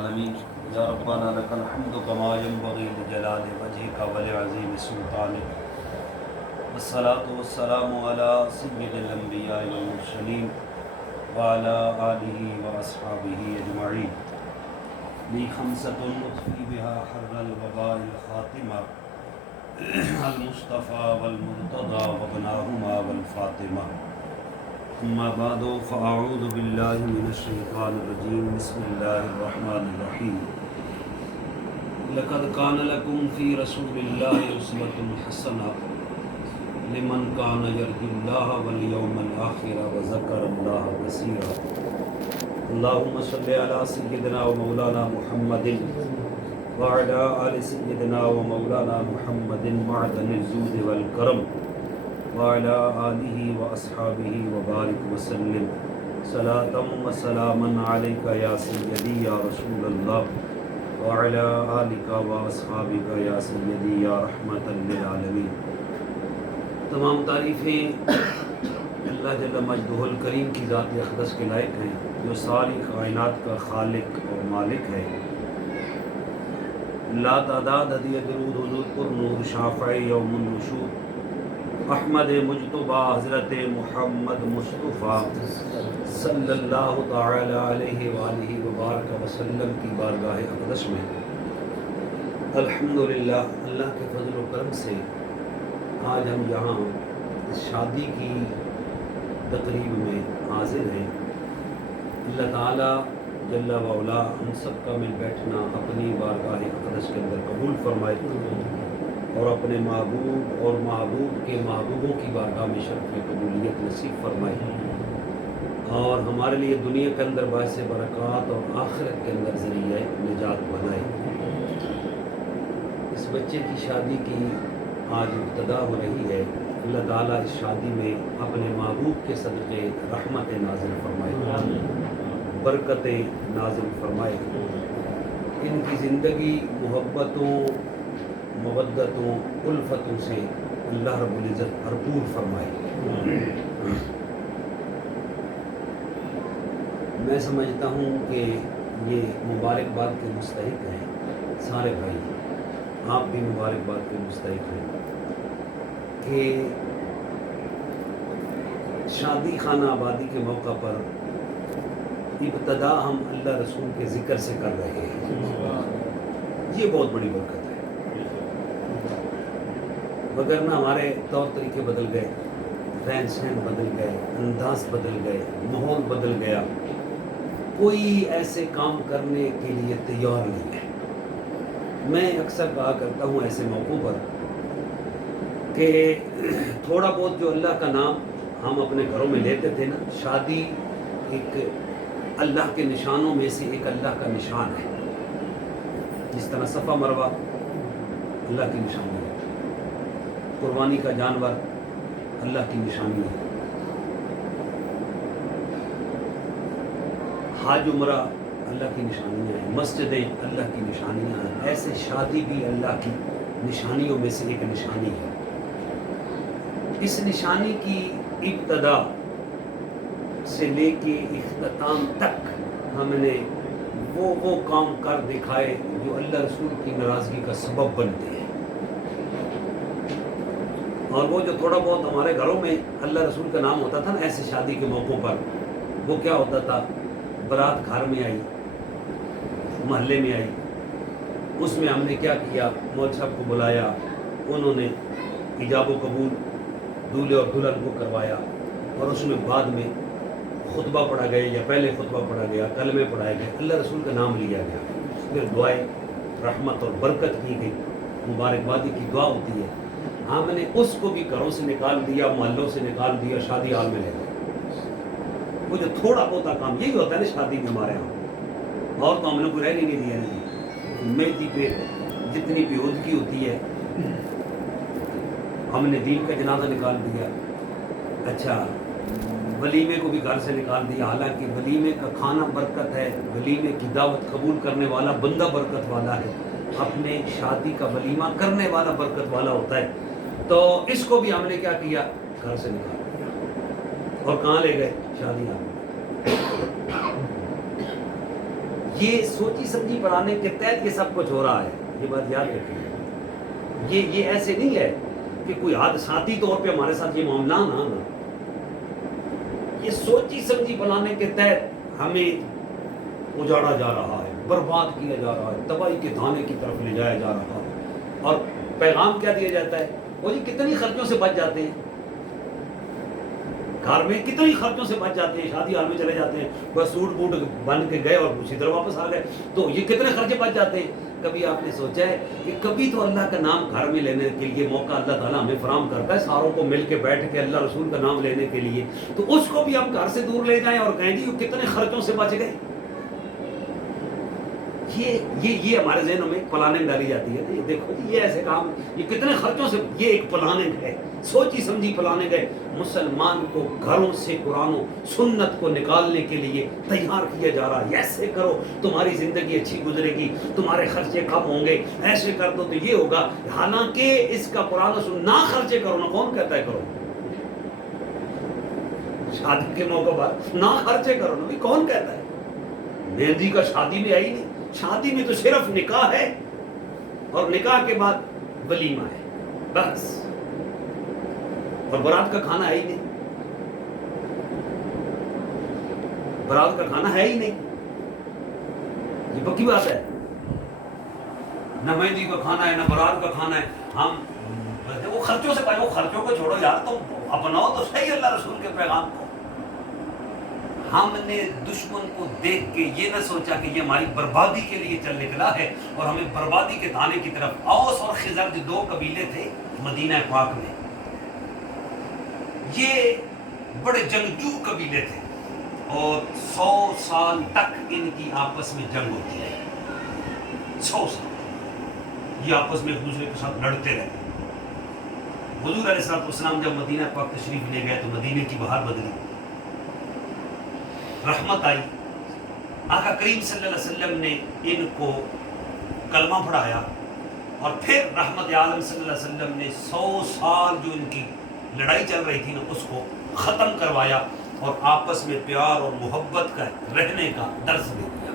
العالمين يا ربنا لك الحمد كما ينبغي لجلال وجهك ولعظيم سلطانك والصلاة والسلام على سيد الأنبياء والمرسلين وعلى آله وأصحابه أجمعين لي خمسة نطفي بها حر الوباء الخاتمة المصطفى والمرتضى وابناهما والفاطمة أما بعد فأعوذ بالله من الشيطان الرجيم بسم الله الرحمن الرحيم لقد كان لكم في رسول الله أسوة حسنة لمن كان يرجو الله واليوم الآخر وذكر الله كثيرا اللهم صل على سيدنا ومولانا محمد وعلى آل سيدنا ومولانا محمد معدن الجود والكرم وعلى آله وأصحابه وبارك وسلم صلاة وسلاما عليك يا سيدي يا رسول الله وعلى آلك وأصحابك يا سيدي يا رحمة للعالمين۔ تمام تعریفیں اللہ جل مجدہ الکریم کی ذات اقدس کے لائق ہیں جو ساری کائنات کا خالق اور مالک ہے۔ لا تعداد ہدیہ درود حضور پر نور شافع یوم النشور احمد مجتبی حضرت محمد مصطفیٰ صلی اللہ تعالی علیہ وآلہ وبارک وسلم کی بارگاہ اقدس میں الحمدللہ اللہ کے فضل و کرم سے آج ہم یہاں اس شادی کی تقریب میں حاضر ہیں۔ اللہ تعالیٰ جل وعلا ہم سب کا مل بیٹھنا اپنی بارگاہ اقدس کے اندر قبول فرمائے اور اپنے محبوب اور محبوب کے محبوبوں کی بارگاہ میں شرف قبولیت نصیب فرمائے اور ہمارے لیے دنیا کے اندر باعث برکات اور آخرت کے اندر ذریعہ نجات بنائے۔ اس بچے کی شادی کی آج ابتدا ہو رہی ہے۔ اللہ تعالیٰ اس شادی میں اپنے محبوب کے صدقے رحمت نازل فرمائے، برکتیں نازل فرمائے، ان کی زندگی محبتوں مودتوں الفتوں سے اللہ رب العزت بھرپور فرمائے۔ میں سمجھتا ہوں کہ یہ مبارکباد کے مستحق ہیں سارے بھائی، آپ بھی مبارکباد کے مستحق ہیں کہ شادی خانہ آبادی کے موقع پر ابتدا ہم اللہ رسول کے ذکر سے کر رہے ہیں۔ یہ بہت بڑی برکت ہے، وگرنہ ہمارے طور طریقے بدل گئے، رہن سہن بدل گئے، انداز بدل گئے، ماحول بدل گیا، کوئی ایسے کام کرنے کے لیے تیار نہیں ہے۔ میں اکثر کہا کرتا ہوں ایسے موقعوں پر کہ تھوڑا بہت جو اللہ کا نام ہم اپنے گھروں میں لیتے تھے نا، شادی ایک اللہ کے نشانوں میں سے ایک اللہ کا نشان ہے۔ جس طرح صفا مروہ اللہ کی نشانی ہے، قربانی کا جانور اللہ کی نشانی ہے، حج عمرہ اللہ کی نشانیاں ہیں، مسجدیں اللہ کی نشانیاں ہیں، ایسے شادی بھی اللہ کی نشانیوں میں سے ایک نشانی ہے۔ اس نشانی کی ابتدا سے لے کے اختتام تک ہم نے وہ کام کر دکھائے جو اللہ رسول کی ناراضگی کا سبب بنتے ہیں، اور وہ جو تھوڑا بہت ہمارے گھروں میں اللہ رسول کا نام ہوتا تھا نا ایسے شادی کے موقعوں پر، وہ کیا ہوتا تھا؟ برات گھر میں آئی، محلے میں آئی، اس میں ہم نے کیا کیا؟ مولوی صاحب کو بلایا، انہوں نے ایجاب و قبول دولہے اور دلہن کو کروایا، اور اس میں بعد میں خطبہ پڑھا گیا یا پہلے خطبہ پڑھا گیا، کلمے پڑھائے گئے، اللہ رسول کا نام لیا گیا، پھر دعائیں رحمت اور برکت کی گئی، مبارکبادی کی دعا ہوتی ہے۔ ہم نے اس کو بھی گھروں سے نکال دیا، محلوں سے نکال دیا، شادی ہال میں لے گئے۔ وہ جو تھوڑا بہت کام یہی ہوتا ہے نا شادی میں ہمارے یہاں، اور تو ہم نے کوئی رہنے نہیں دیا نہیں۔ مہندی پہ جتنی بھی عہدگی ہوتی ہے ہم نے دین کا جنازہ نکال دیا، اچھا ولیمے کو بھی گھر سے نکال دیا، حالانکہ ولیمے کا کھانا برکت ہے، ولیمے کی دعوت قبول کرنے والا بندہ برکت والا ہے، اپنے شادی کا ولیمہ کرنے والا برکت والا ہوتا ہے۔ تو اس کو بھی ہم نے کیا کیا؟ گھر سے نکال دیا، اور کہاں لے گئے؟ شادی ہال میں۔ یہ سوچی سمجھی پڑھانے کے تحت یہ سب کچھ ہو رہا ہے، یہ بات یاد رکھیں۔ یہ ایسے نہیں ہے کہ کوئی حادثاتی طور پہ ہمارے ساتھ یہ معاملہ نہ، یہ سوچی سمجھی بنانے کے تحت ہمیں اجاڑا جا رہا ہے، برباد کیا جا رہا ہے، تباہی کے دانے کی طرف لے جایا جا رہا ہے۔ اور پیغام کیا دیا جاتا ہے؟ وہ جی کتنی خرچوں سے بچ جاتے ہیں، گھر میں کتنی خرچوں سے بچ جاتے ہیں، شادی حال میں چلے جاتے ہیں، بس سوٹ بوٹ بن کے گئے اور اسی طرح واپس آ گئے، تو یہ کتنے خرچے بچ جاتے ہیں۔ کبھی آپ نے سوچا ہے کہ کبھی تو اللہ کا نام گھر میں لینے کے لیے موقع اللہ تعالیٰ ہمیں فراہم کرتا ہے، ساروں کو مل کے بیٹھ کے اللہ رسول کا نام لینے کے لیے، تو اس کو بھی ہم گھر سے دور لے جائیں اور کہیں جی کتنے خرچوں سے بچ گئے۔ یہ ہمارے ذہنوں میں پلاننگ ڈالی جاتی ہے، یہ دیکھو یہ ایسے کام، یہ کتنے خرچوں سے، یہ ایک پلاننگ ہے، سوچی سمجھی پلاننگ ہے۔ مسلمان کو گھروں سے قرآن و سنت کو نکالنے کے لیے تیار کیا جا رہا ہے، ایسے کرو تمہاری زندگی اچھی گزرے گی، تمہارے خرچے کم ہوں گے، ایسے کر دو تو یہ ہوگا۔ حالانکہ اس کا قرآن و سنت، نہ خرچے کرو، نہ کون کہتا ہے کرو، شادی کے موقع پر نہ خرچے کرو، نہ بھی کون کہتا ہے؟ مہندی کا شادی میں آئی نہیں، شادی میں تو صرف نکاح ہے اور نکاح کے بعد ولیمہ ہے بس، اور برات کا کھانا ہے ہی نہیں، برات کا کھانا ہے ہی نہیں، یہ پکی بات ہے، نہ مہندی کا کھانا ہے نہ برات کا کھانا ہے۔ ہم وہ خرچوں سے پہلے، وہ خرچوں کو چھوڑو یار، تم اپناؤ تو صحیح اللہ رسول کے پیغام کو۔ ہم نے دشمن کو دیکھ کے یہ نہ سوچا کہ یہ ہماری بربادی کے لیے چل نکلا ہے اور ہمیں بربادی کے دانے کی طرف۔ اوس اور خزرج دو قبیلے تھے مدینہ پاک میں، یہ بڑے جنگجو قبیلے تھے اور 100 سال تک ان کی آپس میں جنگ ہوتی ہے، 100 سال یہ آپس میں ایک دوسرے کے ساتھ لڑتے رہے۔ حضور علیہ السلام جب مدینہ پاک تشریف لے گئے تو مدینے کی بہار بدلی، رحمت آئی، آقا کریم صلی اللہ علیہ وسلم نے ان کو کلمہ پڑھایا اور پھر رحمت عالم صلی اللہ علیہ وسلم نے 100 سال جو ان کی لڑائی چل رہی تھی نا اس کو ختم کروایا اور آپس میں پیار اور محبت کا رہنے کا درس دے دیا۔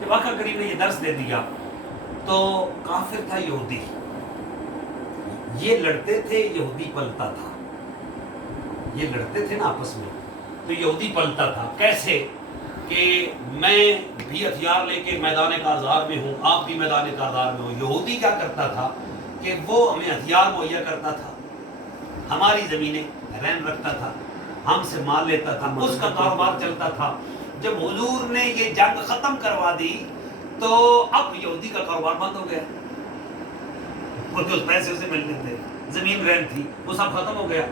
جب آقا کریم نے یہ درس دے دیا تو کافر تھا یہودی، یہ لڑتے تھے، یہودی پلتا تھا، یہ لڑتے تھے نا آپس میں تو یہودی پلتا تھا۔ کیسے کہ میں بھی ہتھیار لے کے میدان کارزار میں ہوں، آپ بھی میدان کارزار میں ہوں۔ یہودی کیا کرتا تھا کہ وہ ہمیں ہتھیار مہیا کرتا تھا، ہماری زمینیں رہن رکھتا تھا، ہم سے مال لیتا تھا، اس کا کاروبار چلتا تھا۔ جب حضور نے یہ جنگ ختم کروا دی تو اب یہودی کا کاروبار بند ہو گیا، وہ جو پیسے اسے ملتے تھے، زمین رہن تھی، وہ سب ختم ہو گیا۔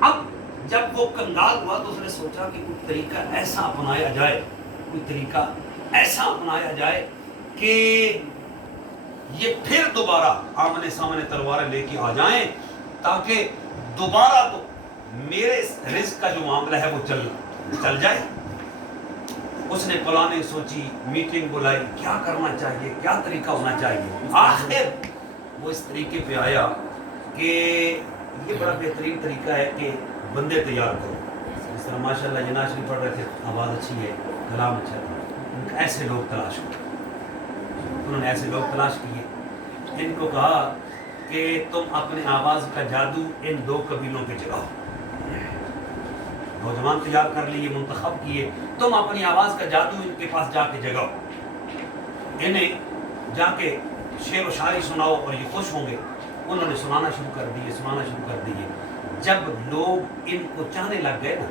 اب جب وہ کنگال ہوا تو اس نے سوچا کہ کوئی طریقہ ایسا اپنایا جائے، کوئی طریقہ ایسا اپنایا جائے کہ یہ پھر دوبارہ آمنے سامنے تلواریں لے کے آ جائیں تاکہ دوبارہ تو میرے رزق کا جو معاملہ ہے وہ چل جائے۔ اس نے پلاننگ سوچی، میٹنگ بلائی، کیا کرنا چاہیے، کیا طریقہ ہونا چاہیے۔ آخر وہ اس طریقے پہ آیا کہ یہ بڑا بہترین طریقہ ہے کہ بندے تیار کرو۔ اس طرح ماشاءاللہ یہ نعت شریف پڑھ رہے تھے، آواز اچھی ہے، کلام اچھا تھا، ایسے لوگ تلاش کرو۔ انہوں نے ایسے لوگ تلاش کیے، ان کو کہا کہ تم اپنے آواز کا جادو ان دو قبیلوں پہ جگاؤ۔ نوجوان تیار کر لیے، منتخب کیے، تم اپنی آواز کا جادو ان کے پاس جا کے جگاؤ، انہیں جا کے شعر و شاعری سناؤ اور یہ خوش ہوں گے۔ انہوں نے سنانا شروع کر دیے۔ جب لوگ ان کو چاہنے لگ گئے نا،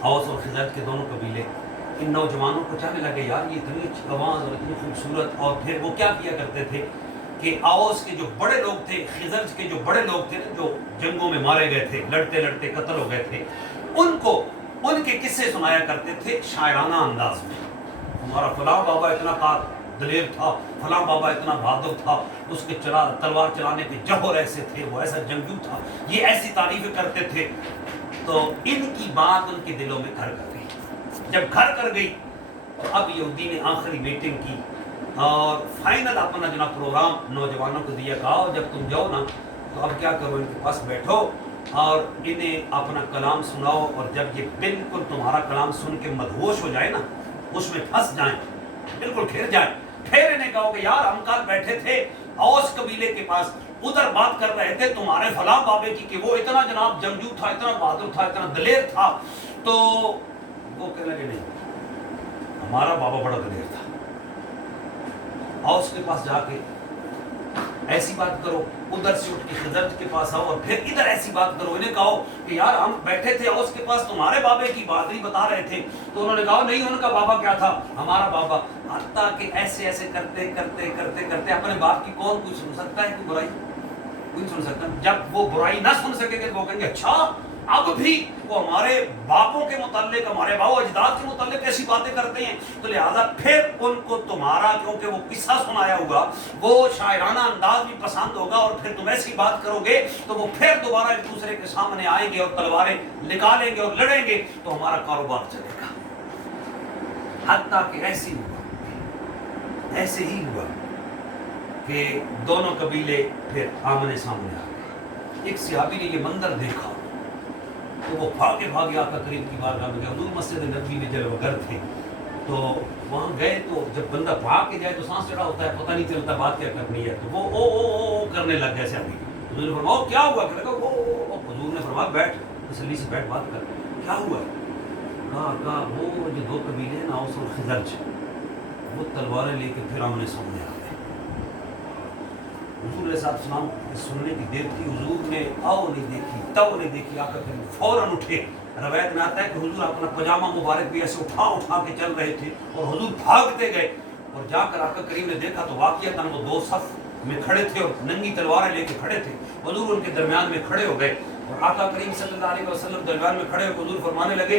اوس اور خزرج کے دونوں قبیلے ان نوجوانوں کو چاہنے لگے، یار یہ اتنی اچھی آواز اور اتنی خوبصورت۔ اور پھر وہ کیا کیا کرتے تھے کہ اوس کے جو بڑے لوگ تھے، خزرج کے جو بڑے لوگ تھے جو جنگوں میں مارے گئے تھے، لڑتے لڑتے قتل ہو گئے تھے، ان کو ان کے قصے سنایا کرتے تھے شاعرانہ انداز میں۔ ہمارا فلاں بابا اتنا دلیر تھا، فلاں بابا اتنا بہادر تھا، اس کے تلوار چلانے کے جوہر ایسے تھے، وہ ایسا جنگجو تھا، یہ ایسی تعریفیں کرتے تھے۔ تو ان کی بات ان کے دلوں میں گھر کر گئی۔ جب گھر کر گئی تو اب یہودی نے آخری میٹنگ کی اور فائنل اپنا جو پروگرام نوجوانوں کو دیا، کہا جب تم جاؤ نا تو اب کیا کرو، ان کے پاس بیٹھو اور انہیں اپنا کلام سناؤ، اور جب یہ بالکل تمہارا کلام سن کے مدہوش ہو جائے نا، اس میں پھنس جائیں، بالکل گھر جائیں. پھر انہیں کہو کہ یار ہم کل بیٹھے تھے اوس قبیلے کے پاس, ادھر بات کر رہے تھے تمہارے فلاں بابے کی کہ وہ اتنا جناب جنگجو تھا, اتنا بہادر تھا, اتنا دلیر تھا. تو وہ کہنے لگے نہیں, ہمارا بابا بڑا دلیر تھا. اوس کے پاس جا کے ایسی بات کرو, ادھر سے اٹھ کے خزرج کے پاس آؤ اور پھر ادھر ایسی بات کرو. انہیں کہو کہ یار ہم بیٹھے تھے اوس کے پاس, تمہارے بابے کی بہادری بتا رہے تھے. تو انہوں نے کہا نہیں, ان کا بابا کیا تھا, ہمارا بابا. حتیٰ کہ ایسے ایسے کرتے کرتے کرتے کرتے اپنے باپ کی کون کچھ سن سکتا ہے, کوئی برائی کوئی سن سکتا. جب وہ برائی نہ سن سکے گے تو وہ کہیں گے اچھا اب بھی وہ ہمارے باپوں کے متعلق, ہمارے باؤ اجداد کے متعلق ایسی باتیں کرتے ہیں. تو لہٰذا پھر ان کو تمہارا کیونکہ وہ قصہ سنایا ہوگا وہ شاعرانہ انداز بھی پسند ہوگا, اور پھر تم ایسی بات کرو گے تو وہ پھر دوبارہ ایک دوسرے کے سامنے آئیں گے اور تلواریں نکالیں گے اور لڑیں گے, تو ہمارا کاروبار چلے گا. حتیٰ کہ ایسے ہی ہوا کہ دونوں قبیلے پھر آمنے سامنے آ گئے. ایک صحابی نے یہ منظر دیکھا تو وہ بھاگے بھاگے آقا کریم کی بارگاہ میں گیا. حضور مسجد نبوی میں جلوہ گر تھے تو وہاں گئے, تو جب بندہ بھاگ کے جائے تو سانس چڑھا ہوتا ہے, پتہ نہیں چلتا بات کیا کرنی ہے. تو وہ او کرنے لگ گئے صحابی. حضور نے فرمایا کیا ہوا, کہ لگا او. حضور نے فرمایا بیٹھ, تسلی سے بیٹھ, بات کر, کیا ہوا. کہا وہ جو دو قبیلے ہیں نا اوس اور خزرج, وہ تلواریں لے کے پھر آمنے سامنے آ گئے. حضور علیہ السلام سننے کی دیر تھی, حضور نے آؤ نہیں دیکھی تو نہیں دیکھی, آقا کریم فوراً اٹھے. روایت میں آتا ہے کہ حضور اپنا پجامہ مبارک بھی ایسے اٹھا کے چل رہے تھے اور حضور بھاگتے گئے, اور جا کر آقا کریم نے دیکھا تو واقعتاً وہ دو صف میں کھڑے تھے اور ننگی تلواریں لے کے کھڑے تھے. حضور ان کے درمیان میں کھڑے ہو گئے اور آقا کریم صلی اللہ علیہ وسلم درمیان میں کھڑے ہو کے حضور فرمانے لگے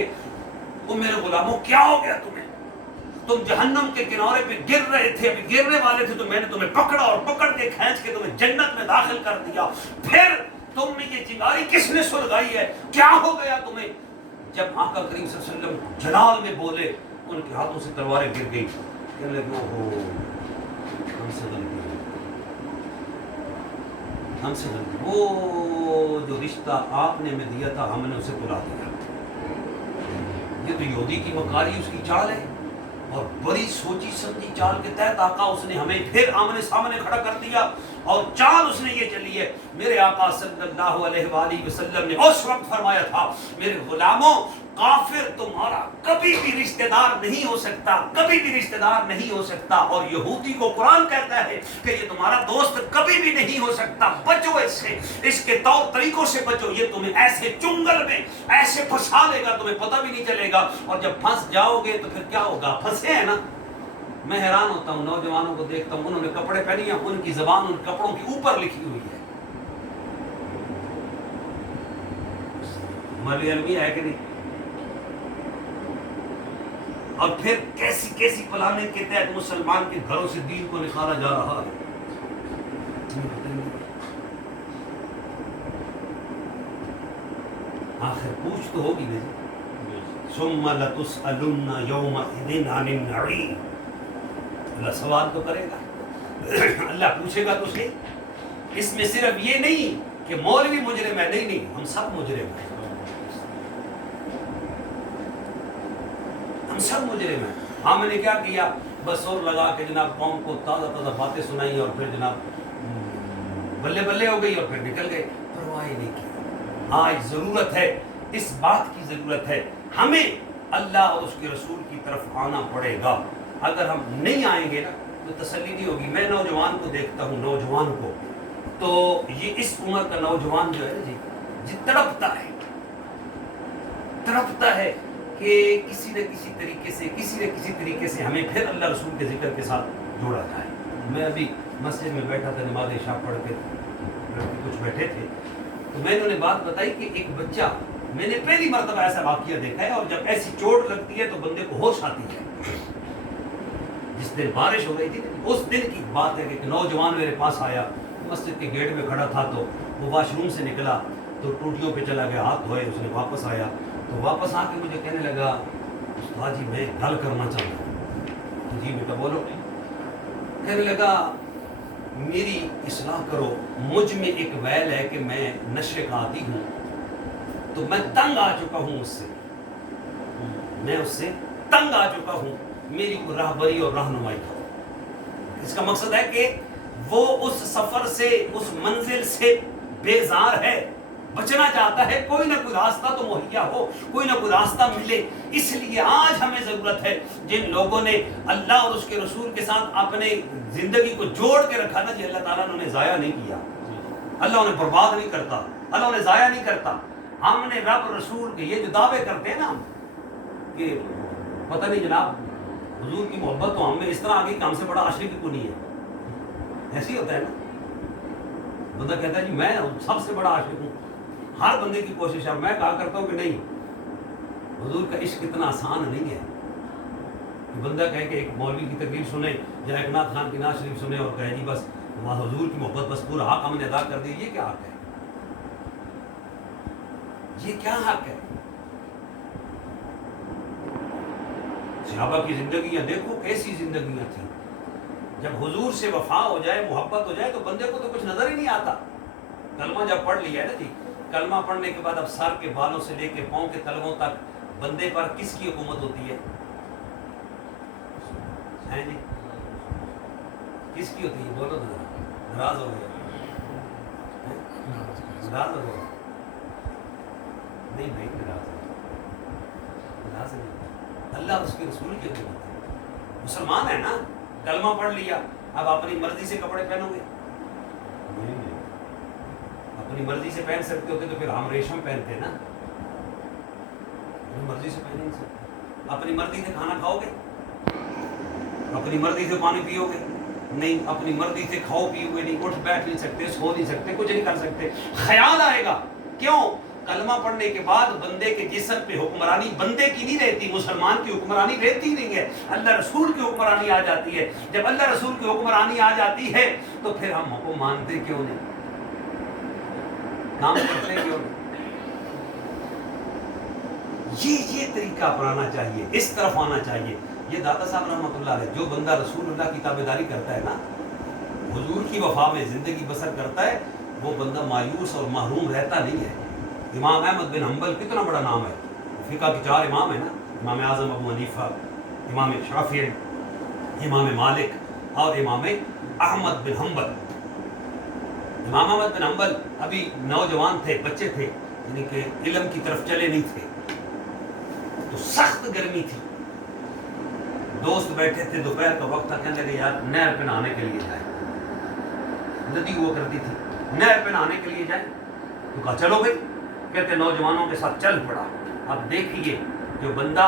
وہ میرے غلاموں کیا ہو گیا تمہیں, تم جہنم کے کنارے پہ گر رہے تھے, ابھی گرنے والے تھے, تو میں نے تمہیں پکڑا اور پکڑ کے کھینچ کے تمہیں جنت میں داخل کر دیا. پھر تم نے یہ چنگاری کس نے سلگائی ہے, کیا ہو گیا تمہیں. جب آقا کریم صلی اللہ علیہ وسلم جلال میں بولے, ان کے ہاتھوں سے تلواریں گر گئی. کہنے لگے اوہو ہم سے غلطی ہوئی, ہم سے غلطی, وہ جو رشتہ آپ نے ہمیں دیا تھا ہم نے اسے بلا دیا. یہ تو یہودی کی مکاری اس کی چال ہے, اور بڑی سوچی سمجھی چال کے تحت آقا اس نے ہمیں پھر آمنے سامنے کھڑا کر دیا. اور چال اس نے یہ چلی ہے, میرے آقا صلی اللہ علیہ وآلہ وسلم نے اس وقت فرمایا تھا میرے غلاموں کافر تمہارا کبھی بھی رشتہ دار نہیں ہو سکتا, کبھی بھی رشتہ دار نہیں ہو سکتا. اور یہودی کو قرآن کہتا ہے کہ یہ تمہارا دوست کبھی بھی نہیں ہو سکتا, بچو اس سے, اس کے طور طریقوں سے بچو. یہ تمہیں ایسے چنگل میں ایسے پھنسا لے گا تمہیں پتہ بھی نہیں چلے گا, اور جب پھنس جاؤ گے تو پھر کیا ہوگا. پھنسے ہیں نا, میں حیران ہوتا ہوں نوجوانوں کو دیکھتا ہوں, انہوں نے کپڑے پہنے ہیں, ان کی زبان ان کپڑوں کے اوپر لکھی ہوئی ہے. ہماری علمی ہے کہ نہیں. اور پھر کیسی کیسی پلاننگ کے تحت مسلمان کے گھروں سے دین کو نکالا جا رہا ہے. آخر پوچھ تو ہوگی نہیں. ثم لتسألن یومئذ عن النعیم, اللہ سوال تو کرے گا, اللہ پوچھے گا تو صحیح. اس میں صرف یہ نہیں کہ مولوی مجرم ہے, نہیں, ہم سب مجرم ہیں, ہم سب مجرم ہیں. ہم نے کیا کیا, بس سور لگا کے جناب قوم کو تازہ تازہ باتیں سنائی اور پھر جناب بلے بلے ہو گئی اور پھر نکل گئے, پرواہ نہیں کی. آج ضرورت ہے, اس بات کی ضرورت ہے, ہمیں اللہ اور اس کے رسول کی طرف آنا پڑے گا. اگر ہم نہیں آئیں گے نا تو تسلی نہیں ہوگی. میں نوجوان کو دیکھتا ہوں, نوجوان کو, تو یہ اس عمر کا نوجوان جو ہے نا جی تڑپتا ہے کہ کسی نہ کسی طریقے سے ہمیں پھر اللہ رسول کے ذکر کے ساتھ جوڑا جائے. میں ابھی مسجد میں بیٹھا تھا, نماز عشاء پڑھ کے کچھ بیٹھے تھے, تو میں نے انہیں بات بتائی کہ ایک بچہ, میں نے پہلی مرتبہ ایسا واقعہ دیکھا ہے, اور جب ایسی چوٹ لگتی ہے تو بندے کو ہوش آتی ہے. جس دن بارش ہو رہی تھی اس دن کی بات ہے کہ ایک نوجوان میرے پاس آیا, مسجد کے گیٹ میں کھڑا تھا, تو وہ واش روم سے نکلا تو ٹوٹیوں پہ چلا گیا, ہاتھ دھوئے, اس نے واپس آیا تو واپس آ کے مجھے کہنے لگا استاد جی میں گل کرنا چاہتا ہوں. تو جی بیٹا بولو. کہنے لگا میری اصلاح کرو, مجھ میں ایک ویل ہے کہ میں نشے کا عادی ہوں, تو میں تنگ آ چکا ہوں, اس سے میں تنگ آ چکا ہوں, میری کو راہبری اور رہنمائی کرو. اس کا مقصد ہے کہ وہ اس سفر سے, اس منزل سے بیزار ہے, بچنا چاہتا ہے. کوئی نہ کوئی راستہ تو مہیا ہو, کوئی نہ کوئی راستہ ملے. اس لیے آج ہمیں ضرورت ہے جن لوگوں نے اللہ اور اس کے رسول کے ساتھ اپنے زندگی کو جوڑ کے رکھا نا جی, اللہ تعالیٰ نے انہیں ضائع نہیں کیا, اللہ انہیں برباد نہیں کرتا, اللہ انہیں ضائع نہیں کرتا. ہم نے رب رسول کے یہ جو دعوے کرتے ہیں نا کہ پتہ نہیں جناب حضور کی محبت تو ہم میں اس طرح آگئی کہ ہم سے بڑا عاشق کو نہیں ہے. ایسے ہی ہوتا ہے نا, بندہ کہتا ہے جی میں سب سے بڑا عاشق ہوں. ہر بندے کی کوشش ہے. میں کہا کرتا ہوں کہ نہیں, حضور کا عشق اتنا آسان نہیں ہے کہ بندہ کہے کہ ایک مولوی کی تقریر سنے یا ایک نعت خان کی نعت شریف سنے اور کہے جی بس حضور کی محبت بس پورا حق ہم نے ادا کر دی. یہ کیا حق ہے؟ یہ کیا حق ہے؟ صحابہ کی زندگیاں دیکھو کیسی زندگیاں تھیں. جب حضور سے وفا ہو جائے, محبت ہو جائے تو بندے کو تو کچھ نظر ہی نہیں آتا. کلمہ جب پڑھ لیا ہے نا جی, کلمہ پڑھنے کے بعد اب سر کے بالوں سے لے کے پاؤں کے تلووں تک بندے پر کس کی حکومت ہوتی ہے جی؟ کس کی ہوتی ہے؟ بولو ذرا. ناراض ہو گیا, ناراض ہو گیا. نہیں بھائی ناراض نہیں. اللہ اور اس کے رسول کی حکومت ہے. مسلمان ہے نا, کلمہ پڑھ لیا, اب اپنی مرضی سے کپڑے پہنو گے؟ نہیں, اپنی مرضی سے پہن سکتے ہوتے تو پھر ہم ریشم پہنتے نا. اپنی مرضی سے پہن نہیں سکتے. اپنی مرضی سے کھانا کھاؤ گے؟ اپنی مرضی سے پانی پیو گے؟ نہیں. اپنی مرضی سے کھاؤ پیو گے نہیں, اٹھ بیٹھ نہیں سکتے, سو نہیں سکتے, کچھ نہیں کر سکتے. خیال آئے گا. کیوں؟ کلمہ پڑھنے کے بعد بندے کے جسم پہ حکمرانی بندے کی نہیں رہتی, مسلمان کی حکمرانی رہتی نہیں ہے, اللہ رسول کی حکمرانی آ جاتی ہے. جب اللہ رسول کی حکمرانی آ جاتی ہے تو پھر ہم کو مانتے کیوں نہیں, کام کرتے کیوں نہیں. یہ طریقہ اپنانا چاہیے, اس طرف آنا چاہیے. یہ داتا صاحب رحمۃ اللہ علیہ, جو بندہ رسول اللہ کی تابعداری کرتا ہے نا, حضور کی وفا میں زندگی بسر کرتا ہے, وہ بندہ مایوس اور محروم رہتا نہیں ہے. امام احمد بن حنبل کتنا بڑا نام ہے, فقہ کے 4 امام ہیں نا, امام اعظم ابو حنیفہ, امام شافعی, امام مالک اور امام احمد بن حنبل. امام احمد بن حنبل ابھی نوجوان تھے, بچے تھے, یعنی کہ علم کی طرف چلے نہیں تھے, تو سخت گرمی تھی. دوست بیٹھے تھے, دوپہر کا وقت تھا, کہنے لگے یار نہر پہ نہانے کے لیے جائیں. ندی ہوا کرتی تھی, نہر پہ نہانے کے لیے جائیں. تو کہا چلو بھائی. کہتے نوجوانوں کے ساتھ چل پڑا. اب دیکھیے جو بندہ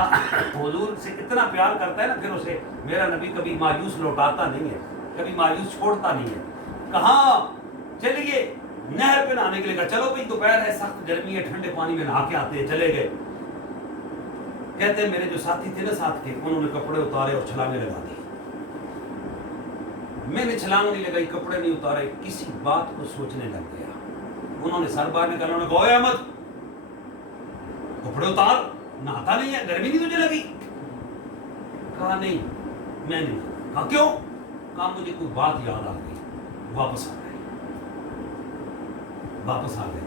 حضور سے اتنا پیار کرتا ہے نا, پھر اسے میرا نبی کبھی مایوس لوٹاتا نہیں ہے, کبھی مایوس چھوڑتا نہیں ہے. کہاں چلیے نہر پہ نہانے کے لیے. کہا چلو بھائی دوپہر ہے, سخت گرمی ہے, ٹھنڈے پانی میں نہا کے آتے ہیں. چلے گئے. کہتے ہیں میرے جو ساتھی تھے نا ساتھ کے, انہوں نے کپڑے اتارے اور چھلانگیں لگا دی. میں نے چھلانگ نہیں لگائی, کپڑے نہیں اتارے, کسی بات کو سوچنے لگ گیا. انہوں نے سر باہر نکالا, انہوں نے کہا اے احمد کپڑے اتار, نہاتا نہیں ہے, گرمی نہیں تجھے لگی؟ کہا نہیں میں نہیں. کہا کیوں؟ کہا مجھے کوئی بات یاد آ گئی. واپس آ گئے. واپس آ گئے.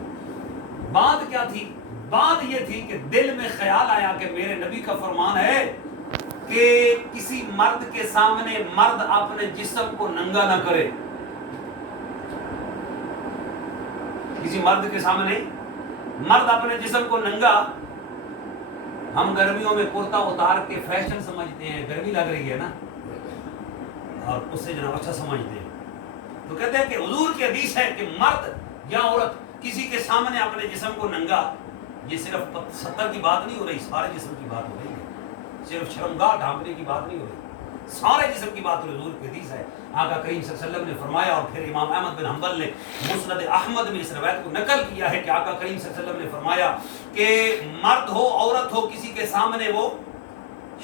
بات کیا تھی؟ بات یہ تھی کہ دل میں خیال آیا کہ میرے نبی کا فرمان ہے کہ کسی مرد کے سامنے مرد اپنے جسم کو ننگا نہ کرے. کسی مرد کے سامنے مرد اپنے جسم کو ننگا. ہم گرمیوں میں کرتا اتار کے فیشن سمجھتے ہیں, گرمی لگ رہی ہے نا, اور اس سے جناب اچھا سمجھتے ہیں. تو کہتے ہیں کہ حضور کی حدیث ہے کہ مرد یا عورت کسی کے سامنے اپنے جسم کو ننگا. یہ صرف 70 کی بات نہیں ہو رہی, سارے جسم کی بات ہو رہی ہے. صرف شرمگاہ ڈھانپنے کی بات نہیں ہو رہی, سارے جسم کی بات ہو رہی. حضور کی حدیث ہے, آقا کریم صلی اللہ علیہ وسلم نے فرمایا. اور پھر امام احمد بن حنبل نے مسند احمد میں اس روایت کو نقل کیا ہے کہ آقا کریم صلی اللہ علیہ وسلم نے فرمایا کہ مرد ہو عورت ہو کسی کے سامنے وہ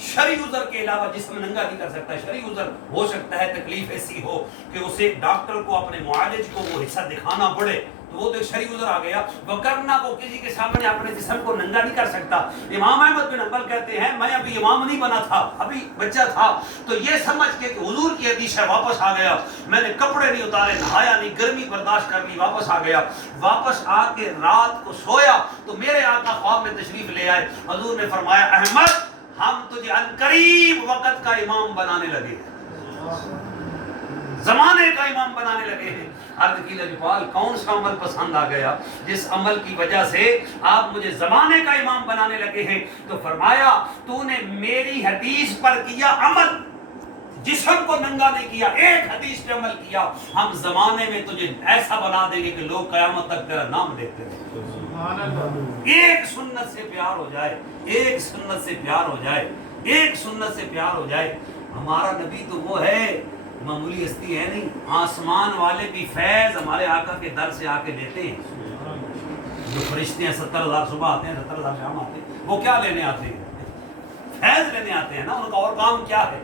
شرعی عذر کے علاوہ جسم ننگا نہیں کر سکتا. شرعی عذر ہو سکتا ہے, تکلیف ایسی ہو کہ اسے ڈاکٹر کو اپنے معالج کو وہ حصہ دکھانا پڑے, تو وہ تو ایک شرعی عذر آ گیا. وکرنا کو کسی کے سامنے اپنے جسم کو ننگا نہیں کر سکتا. امام احمد بن حنبل کہتے ہیں میں ابھی امام نہیں بنا تھا, ابھی بچہ تھا, تو یہ سمجھ کے کہ حضور کی حدیث ہے واپس آ گیا. میں نے کپڑے نہیں اتارے, نہایا نہیں, گرمی برداشت کر لی, واپس آ گیا. واپس آ کے رات کو سویا تو میرے آقا خواب میں تشریف لے آئے. حضور نے فرمایا احمد ہم تجھے عنقریب وقت کا امام بنانے لگے ہیں، زمانے کا امام بنانے لگے ہیں۔ عرض کی لجپال کون سا عمل پسند آ گیا جس عمل کی وجہ سے آپ مجھے زمانے کا امام بنانے لگے ہیں؟ تو فرمایا تو نے میری حدیث پر کیا عمل، جسم کو ننگا نہیں کیا، ایک حدیث پہ عمل کیا، ہم زمانے میں تجھے ایسا بنا دیں گے کہ لوگ قیامت تک تیرا نام لیتے رہیں۔ ایک سنت سے پیار ہو جائے، ایک سنت سے پیار ہو جائے، ایک سنت سے پیار ہو جائے۔ ہمارا نبی تو وہ ہے، معمولی ہستی ہے نہیں، آسمان والے بھی فیض ہمارے آقا کے در سے آ کے لیتے ہیں۔ جو فرشتے ہیں 70,000 صبح آتے ہیں، 70,000 شام آتے ہیں، وہ کیا لینے آتے ہیں؟ فیض لینے آتے ہیں نا، ان کا اور کام کیا ہے؟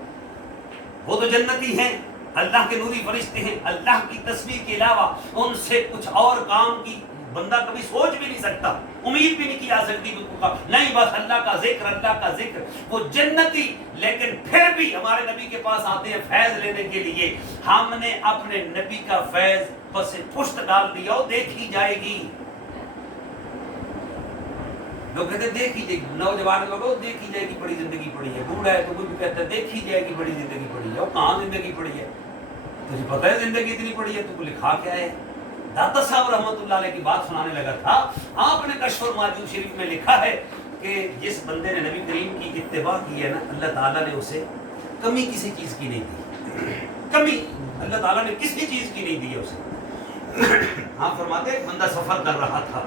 وہ تو جنتی ہیں، اللہ کے نوری فرشتے ہیں، اللہ کی تصویر کے علاوہ ان سے کچھ اور کام کی بندہ کبھی سوچ بھی نہیں سکتا، امید بھی نہیں کی جا سکتی، نہیں بس اللہ کا ذکر، اللہ کا ذکر۔ وہ جنتی لیکن پھر بھی ہمارے نبی کے پاس آتے ہیں فیض لینے کے لیے۔ ہم نے اپنے نبی کا فیض پس پشت ڈال دیا، وہ دیکھی جائے گی۔ لوگ کہتے ہیں دیکھی جائے گی، نوجوان لوگوں دیکھی جائے گی بڑی زندگی پڑی ہے، بوڑھا ہے تو کوئی بھی کہتا ہے دیکھی جائے گی بڑی زندگی پڑی ہے۔ اور کہاں زندگی پڑی ہے؟ تجھے پتہ ہے زندگی اتنی پڑی ہے؟ تو کو لکھا کیا ہے؟ داتا صاحب رحمۃ اللہ علیہ کی بات سنانے لگا تھا، آپ نے کشف المعجون شریف میں لکھا ہے کہ جس بندے نے نبی کریم کی اتباع کی ہے نا، اللہ تعالیٰ نے اسے کمی کسی چیز کی نہیں دی، کمی اللہ تعالیٰ نے کسی چیز کی نہیں دی ہے اسے۔ آپ فرماتے ہیں بندہ سفر کر رہا تھا،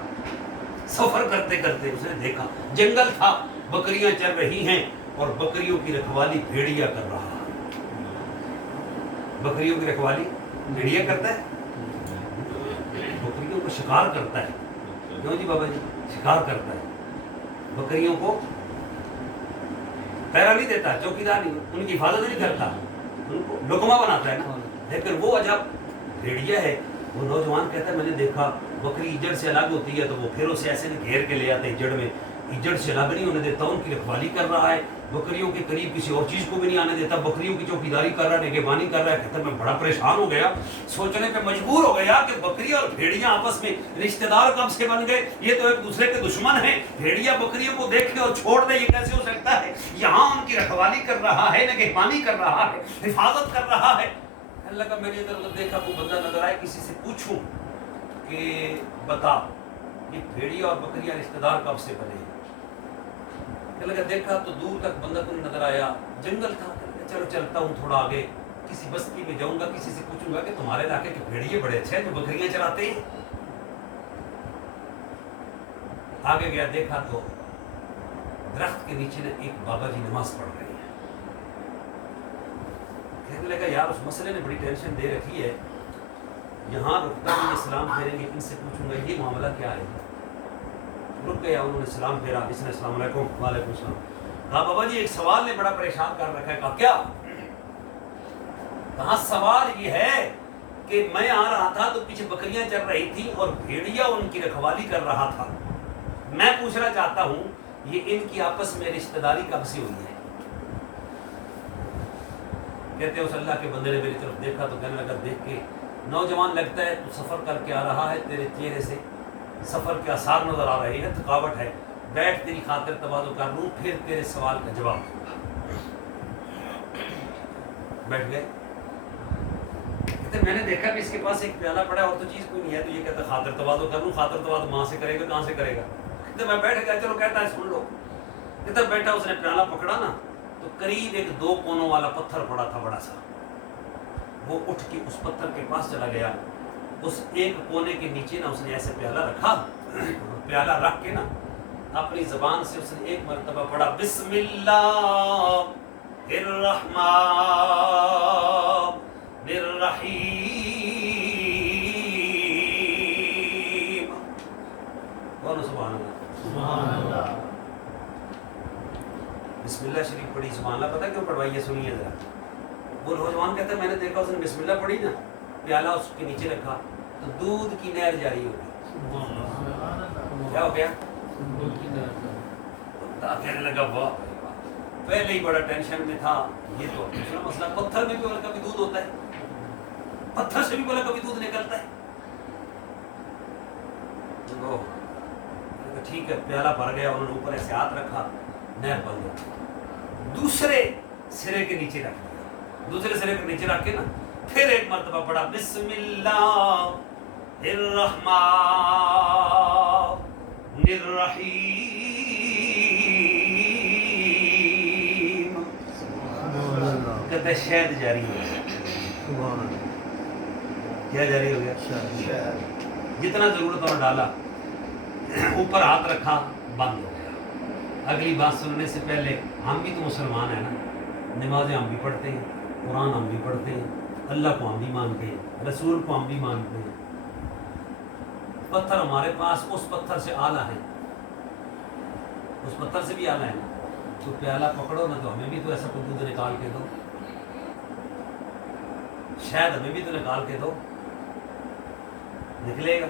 سفر کرتے کرتے اس نے دیکھا جنگل تھا، بکریاں چل رہی ہیں اور بکریوں کی رکھوالی بھیڑیا کر رہا ہے۔ بکریوں کی رکھوالی بھیڑیا کرتا ہے، بکریوں کو شکار کرتا ہے۔ کیوں جی بابا جی؟ شکار کرتا ہے، بکریوں کو پہرا نہیں دیتا، چوکیدار نہیں، ان کی حفاظت نہیں کرتا، ان کو لقمہ بناتا ہے نا۔ لیکن وہ عجب بھیڑیا ہے۔ وہ نوجوان کہتا ہے میں نے دیکھا بکری اجڑ سے الگ ہوتی ہے تو وہ پھر اسے ایسے گھیر کے لے آتے اجڑ میں، اجڑ سے الگ نہیں ہونے دیتا، ان کی رکھوالی کر رہا ہے، بکریوں کے قریب کسی اور چیز کو بھی نہیں آنے دیتا، بکریوں کی چوکیداری کر رہا ہے، نگہبانی کر رہا ہے۔ کہتا ہے میں بڑا پریشان ہو گیا، سوچنے پہ مجبور ہو گیا کہ بکری اور بھیڑیاں آپس میں رشتہ دار کب سے بن گئے؟ یہ تو ایک دوسرے کے دشمن ہیں۔ بھیڑیا بکریوں کو دیکھ لے اور چھوڑ دے، یہ کیسے ہو سکتا ہے؟ یہاں ان کی رکھوالی کر رہا ہے، نگہبانی کر رہا ہے، حفاظت کر رہا ہے۔ اللہ کا میں نے ادھر ادھر دیکھا، کوئی بندہ نظر آئے، کسی سے پوچھوں کہ بتا یہ بھیڑیا اور بکریاں رشتہ دار کب سے بنے؟ لگا دیکھا تو دور تک بندہ کو نظر آیا، جنگل تھا، چلو چلتا ہوں تھوڑا آگے، کسی بستی میں جاؤں گا، کسی سے پوچھوں گا کہ تمہارے علاقے کے بھیڑیے بڑے اچھے ہیں جو بکریاں چراتے ہیں۔ آگے گیا، دیکھا تو درخت کے نیچے ایک بابا جی نماز پڑھ رہے ہیں۔ کہنے لگا یار اس مسئلے نے بڑی ٹینشن دے رکھی ہے، یہاں رکتا ہوں، یہ سلام پھیریں گے، ان سے پوچھوں گا یہ معاملہ کیا ہے۔ رک گیا، انہوں نے سلام پھیرا، اس نے السلام علیکم، وعلیکم السلام۔ کہا بابا جی ایک سوال نے بڑا پریشان کر رکھا ہے۔ کہا کیا؟ کہا سوال یہ ہے کہ میں آ رہا تھا تو پیچھے بکریاں چل رہی تھیں اور بھیڑیا ان کی رکھوالی کر رہا تھا، میں پوچھنا چاہتا ہوں یہ ان کی آپس میں رشتہ داری کب سے ہوئی ہے؟ کہتے ہیں اس اللہ کے بندے نے میری طرف دیکھا تو کہنے لگا دیکھ کے نوجوان لگتا ہے تو سفر کر کے آ رہا ہے، تیرے چہرے سے سفر کے آثار نظر آ رہے ہیں، تھکاوٹ ہے، بیٹھ تیری خاطر تواضع کر لوں پھر تیرے سوال کا جواب دوں گا۔ بیٹھ گئے، کہتے میں نے دیکھا کہ اس کے پاس ایک پیالہ پڑا ہے اور تو چیز کوئی نہیں ہے، تو یہ کہتا خاطر تواضع کر لوں، خاطر تواضع ماں سے کرے گا، کہاں سے کرے گا؟ کہتے میں بیٹھ گیا، چلو کہتا ہے سن لو۔ کہتا بیٹھا، اس نے پیالہ پکڑا نا تو قریب ایک 2 کونوں والا پتھر پڑا تھا بڑا سا، وہ اٹھ کے اس پتھر کے پاس چلا گیا، اس ایک کونے کے نیچے نا اس نے ایسے پیالہ رکھا، پیالہ رکھ کے نا اپنی زبان سے اس نے ایک مرتبہ پڑھا بسم اللہ الرحمن الرحیم۔ بولو سبحان اللہ، سبحان اللہ۔ بسم اللہ شریف پڑھی، سبحان اللہ پتہ کیوں پڑھوائی ہے؟ سنیے ذرا۔ وہ نوجوان کہتا ہے میں نے دیکھا اس نے بسم اللہ پڑھی نا، پیالہ اس کے نیچے رکھا تو دودھ کی نہر جاری ہو گئی۔ کیا ہو گیا؟ کہنے لگا واہ، پہلے ہی بڑا ٹینشن میں تھا، یہ تو دوسرا مسئلہ، پتھر میں بھی بولا کبھی دودھ ہوتا ہے، پتھر سے بھی بولا کبھی دودھ نکلتا ہے۔ ٹھیک ہے، پیالہ بھر گیا، انہوں نے اوپر ایسے ہاتھ رکھا، نہر بند ہو گئی۔ دوسرے سرے کے نیچے رکھ دیا. دوسرے سرے کے نیچے رکھ کے نا پھر ایک مرتبہ پڑھا بسم اللہ الرحمن الرحیم. کہتے ہیں شہد جاری ہو گیا. کیا جاری ہو گیا؟ جتنا ضرورت اور ڈالا, اوپر ہاتھ رکھا, بند ہو گیا. اگلی بات سننے سے پہلے ہم بھی تو مسلمان ہیں نا, نمازیں ہم بھی پڑھتے ہیں, قرآن ہم بھی پڑھتے ہیں, اللہ کو ہم بھی مانتے ہیں, رسول کو ہم بھی مانتے ہیں. پتھر ہمارے پاس اس پتھر سے اعلیٰ ہے, اس پتھر سے بھی اعلیٰ ہے نا. تو پیالہ پکڑو نا تو ہمیں بھی تو ایسا کچھ دودھ نکال کے دو, شاید ہمیں بھی تو نکال کے دو. نکلے گا؟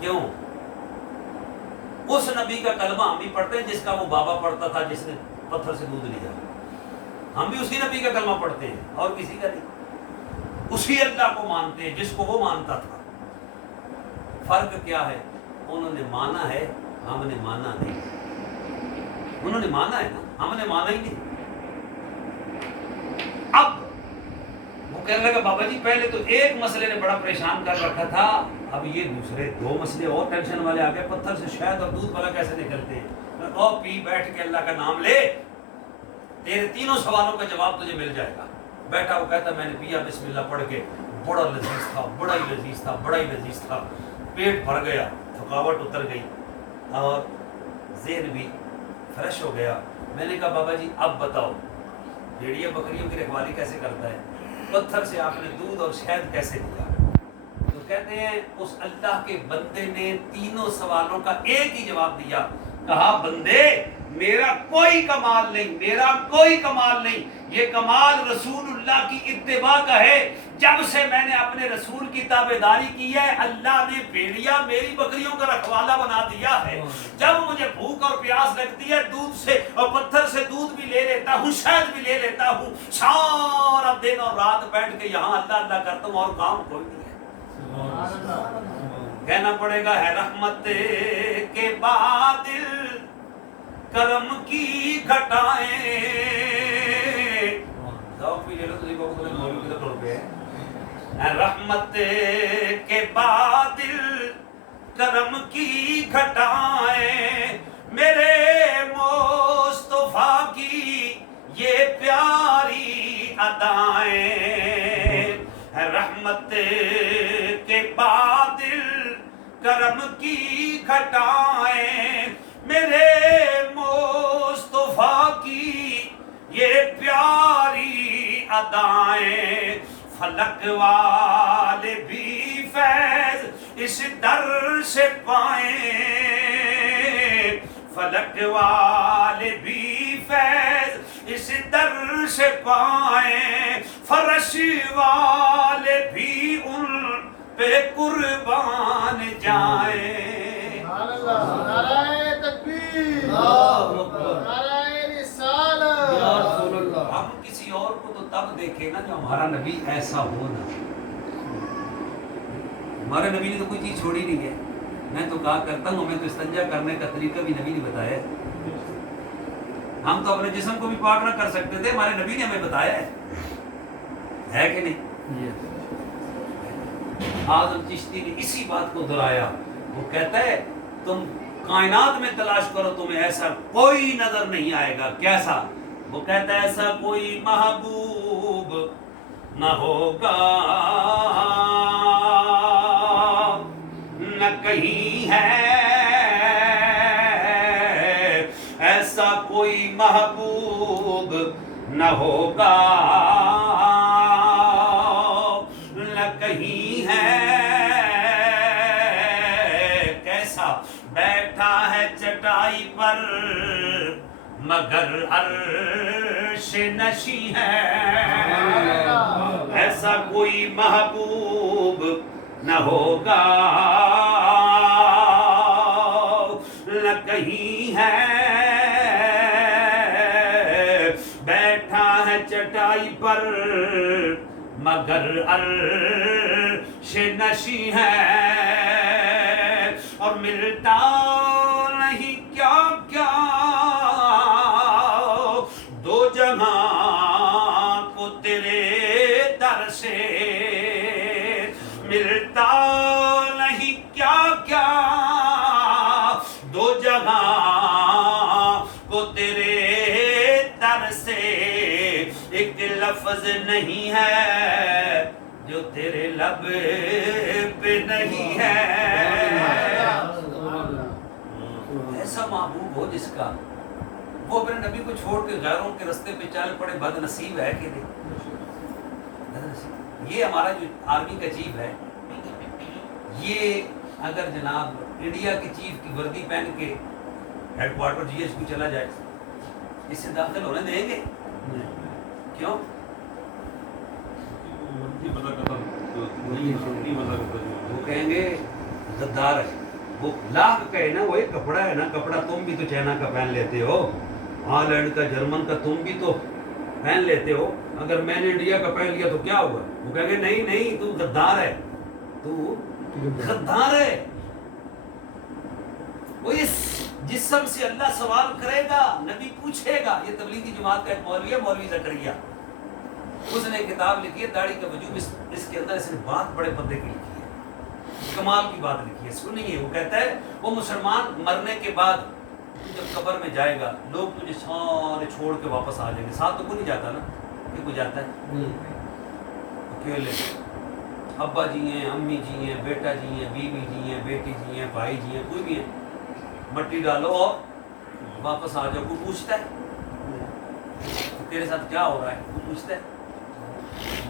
کیوں؟ اس نبی کا کلمہ ہم بھی پڑھتے ہیں جس کا وہ بابا پڑھتا تھا, جس نے پتھر سے دودھ لیا. ہم بھی اسی نبی کا کلمہ پڑھتے ہیں اور کسی کا نہیں. اسی اللہ کو مانتے ہیں جس کو وہ مانتا تھا. فرق کیا ہے؟ انہوں نے مانا ہے, ہم نے مانا نہیں. انہوں نے مانا ہے نا, ہم نے مانا ہی نہیں. اب وہ کہنے لگا بابا جی پہلے تو ایک مسئلے نے بڑا پریشان کر رکھا تھا, اب یہ دوسرے دو مسئلے اور ٹینشن والے آ گئے. پتھر سے شہد اور دودھ والا کیسے نکلتے ہیں؟ اور پی بیٹھ کے اللہ کا نام لے, تیرے تینوں سوالوں کا جواب تجھے مل جائے گا. بیٹھا, وہ کہتا میں نے پیا بسم اللہ پڑھ کے, بڑا لذیذ تھا, بڑا ہی لذیذ تھا, بڑا ہی لذیذ تھا. پیٹ بھر گیا, تھکاوٹ اتر گئی اور ذہن بھی فریش ہو گیا. میں نے کہا بابا جی اب بتاؤ بھیڑیا بکریوں کی رکھوالی کیسے کرتا ہے؟ پتھر سے آپ نے دودھ اور شہد کیسے دیا؟ تو کہتے ہیں اس اللہ کے بندے نے تینوں سوالوں کا ایک ہی جواب دیا. کہا بندے میرا کوئی کمال نہیں, میرا کوئی کمال نہیں, یہ کمال رسول اللہ کی اتباع کا ہے. جب سے میں نے اپنے رسول کی تابعداری کی ہے, اللہ نے بھیڑیا میری بکریوں کا رکھوالا بنا دیا ہے. جب مجھے بھوک اور پیاس لگتی ہے, دودھ سے اور پتھر سے دودھ بھی لے لیتا ہوں, شہد بھی لے لیتا ہوں. سارا دن اور رات بیٹھ کے یہاں اللہ اللہ کرتا ہوں اور کام کوئی نہیں ہے. کہنا پڑے گا ہے رحمت کے بادل کرم کی گھٹائیں. رحمت کے بادل کرم کی گھٹائیں, میرے مصطفیٰ کی یہ پیاری ادائیں. رحمت کے بادل کرم کی گھٹائیں, میرے مصطفیٰ کی یہ پیاری ادائیں. فلک والے بھی فیض اس در سے پائیں, فلک والے بھی فیض اس در سے پائیں. فرش والے بھی ان پہ قربان جائیں. نعرہ تکبیر, نعرہ رسالت. ہم کسی اور کو تو تب دیکھیں نا جو ہمارا نبی ایسا ہو نا. ہمارے نبی نے تو کوئی چیز چھوڑی نہیں ہے. میں تو کہا کرتا ہوں ہمیں تو استنجا کرنے کا طریقہ بھی نبی نے بتایا ہے. ہم تو اپنے جسم کو بھی پاک نہ کر سکتے تھے, ہمارے نبی نے ہمیں بتایا ہے کہ نہیں؟ اعظم چشتی نے اسی بات کو دہرایا. وہ کہتا ہے تم کائنات میں تلاش کرو, تمہیں ایسا کوئی نظر نہیں آئے گا. کیسا؟ وہ کہتا ہے ایسا کوئی محبوب نہ ہوگا, نہ کہیں ہے ایسا کوئی محبوب نہ ہوگا, نہ کہیں ہے. کیسا بیٹھا ہے چٹائی پر مگر عرش نشیں ہے, ایسا کوئی محبوب نہ ہوگا, نہ کہیں ہے. بیٹھا ہے چٹائی پر مگر عرش نشیں ہے, اور ملتا نہیں کیا کیا ملتا نہیں کیا کیا دو جہاں کو تیرے در سے ایک لفظ نہیں ہے جو تیرے لب پہ نہیں ہے ایسا محبوب ہو جس کا وہ اپنے نبی کو چھوڑ کے غیروں کے رستے پہ چل پڑے بد نصیب ہے کہ نہیں یہ ہمارا جو آرمی کا چیف ہے یہ اگر جناب انڈیا کے چیف کی وردی پہن کے ہیڈ کوارٹر جی ایس کو چلا جائے اس سے داخل ہونے دیں گے کیوں وہ کہیں گے غدار ہے وہ لاکھ کہے نا وہ ایک کپڑا ہے نا کپڑا تم بھی تو چائنا کا پہن لیتے ہو ہالینڈ کا جرمن کا تم بھی تو پہن لیتے ہو اگر میں نے انڈیا کا پہن لیا تو کیا ہوگا وہ کہیں گے نہیں نہیں تو غدار ہے تو غدار ہے وہ اس جسم سے اللہ سوال کرے گا نبی پوچھے گا یہ تبلیغی جماعت کا ایک مولوی ہے مولوی زکریا اس نے کتاب لکھی ہے داڑھی کا وجوب اس کے اندر اس نے بات بڑے پردے کی لکھی ہے کمال کی بات لکھی ہے سنیے وہ کہتا ہے وہ مسلمان مرنے کے بعد جب قبر میں جائے گا لوگ تجھے سارے چھوڑ کے واپس آ جائیں گے ساتھ تو کوئی نہیں جاتا نا کہ کوئی جاتا ہے اکیلے ابا جی ہیں امی جی ہیں بیٹا جی ہیں بیوی جی ہیں بیٹی جی ہیں بھائی جی ہیں کوئی بھی ہے مٹی ڈالو اور واپس آ جاؤ کوئی پوچھتا ہے تیرے ساتھ کیا ہو رہا ہے کوئی پوچھتا ہے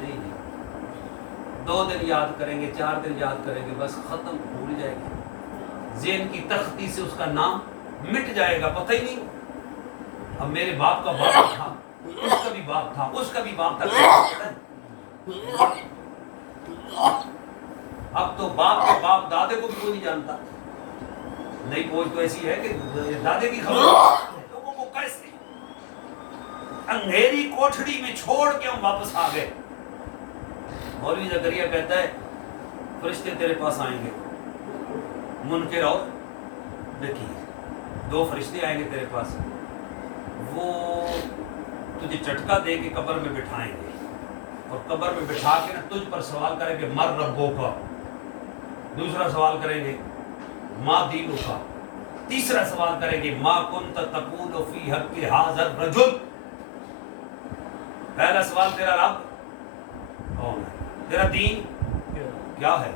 نہیں 2 دن یاد کریں گے 4 دن یاد کریں گے بس ختم بھول جائے گی ذہن کی تختی سے اس کا نام مٹ جائے گا پتہ ہی نہیں اب میرے باپ کا باپ تھا اس کا بھی باپ تھا اس کا بھی باپ تھا اب تو باپ کے باپ دادے کو بھی کوئی نہیں جانتا نئی پوچھ تو ایسی ہے کہ دادے کی خبر لوگوں کو کیسے اندھیری کوٹھڑی میں چھوڑ کے ہم واپس آ گئے مولوی زکریا کہتا ہے فرشتے تیرے پاس آئیں گے منکر اور نکیر 2 فرشتے آئیں گے تیرے پاس وہ تجھے چٹکا دے کے قبر میں بٹھائیں گے اور قبر میں بٹھا کے نا تجھ پر سوال کریں گے مر ربوں کا دوسرا سوال کریں گے ما دینو کا تیسرا سوال کریں گے ما کنت تقول فی حق ھذا الرجل پہلا سوال تیرا رب کون ہے تیرا دین کیا ہے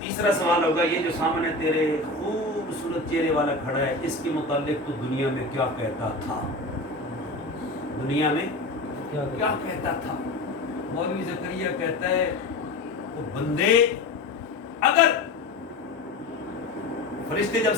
تیسرا سوال ہوگا یہ جو سامنے تیرے خوبصورت چہرے والا کھڑا ہے اس کے متعلق تو دنیا میں کیا کہتا تھا دنیا میں کیا کہتا تھا مولوی زکریا کہتا ہے وہ بندے اگر فرشتے جب